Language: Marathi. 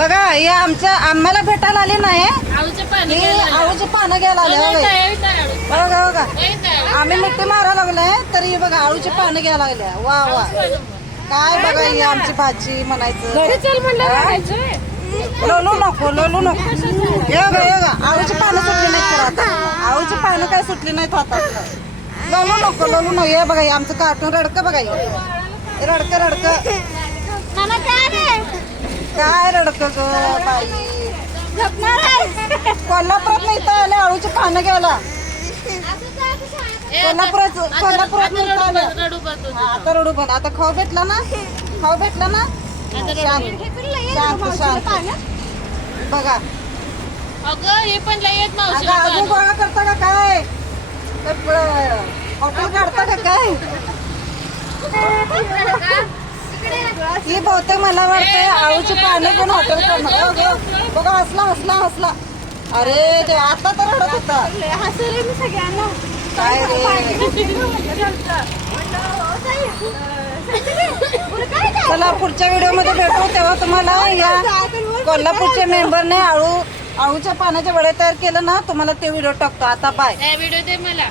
बघा हे आमच्या आम्हाला भेटायला आली नाही. ही लागले. आळूची पानं घ्यायला आले नाही, बघा नाही, नाही. बघा बघा नाही, नाही. आम्ही मिठी मारा लागलोय तरी बघा आळूची पानं घ्यायला लागल्या. वा वा. काय बघा ही आमची भाजी म्हणायचं. हा? लोलू नको लोलू नको. ये बघा ये आळूची पानं सुटली तर आता. आळूची पानं काय सुटली नाहीत हातात लोलू नको लोलू नको. हे बघा हे आमचं कार्टून रडकं बघा हे. रडकं रडकं? काय रडकं ग बाई कोल्हापुरात नाही तर आले आळूची पानं घ्यायला. कोल्हापुरात कोल्हापुरात नाही रडू तर आले आता रडू पण. आता खाऊ भेटला ना? खाऊ भेटला ना? शांत. शांत शांत. बघा. अगं हे पण लय येत मावशी अगं अजून गोळा करता का काय? हॉटेल काढता का काय? ही बहुतेक मला वाटतं आळूची पानं पण हॉटेल करणार हो, हो. बघा हसला हसला हसला. अरे ते आता तर रडत होता. काय रे? चला पुढच्या व्हिडिओमध्ये भेटू. तेव्हा तुम्हाला या कोल्हापूरच्या मेंबरने आळू आळूच्या पानाचे वडे तयार केलं ना तुम्हाला ते व्हिडिओ टाकतो. आता बाय. व्हिडिओ दे मला.